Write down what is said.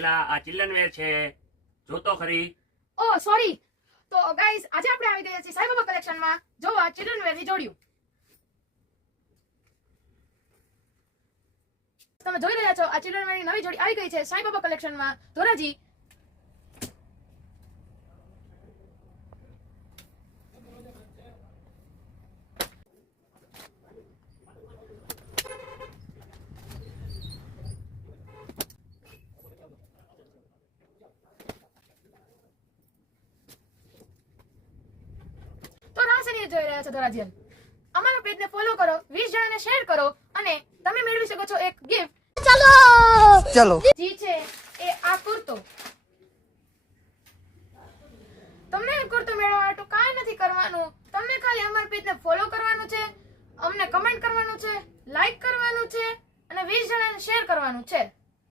પહેલા આ children were છે, જોતો ખરી. ઓ સોરી. તો ગાઈઝ આજે આપણે આવી ગયા છીએ સાઈબાબા કલેક્શનમાં જોવા ચિલ્ડ્રન વેરની જોડિયું. તમે જોઈ રહ્યા છો આ ચિલ્ડ્રન વેરની નવી જોડી આવી ગઈ છે સાઈબાબા કલેક્શનમાં ધોરાજી. તો રાસની જોઈ રહ્યા છો ધોરાજી. અમારા પેજને ફોલો કરો, 20 જણાને શેર કરો અને તમે મેળવી શકો છો એક ગિફ્ટ. ચલો જી છે એ આ કુર્તો. તમને એ કુર્તો મેળવવા માટે કાંઈ નથી કરવાનું, તમને ખાલી અમારા પેજને ફોલો કરવાનું છે, અમને કમેન્ટ કરવાનું છે, લાઈક કરવાનું છે અને 20 જણાને શેર કરવાનું છે.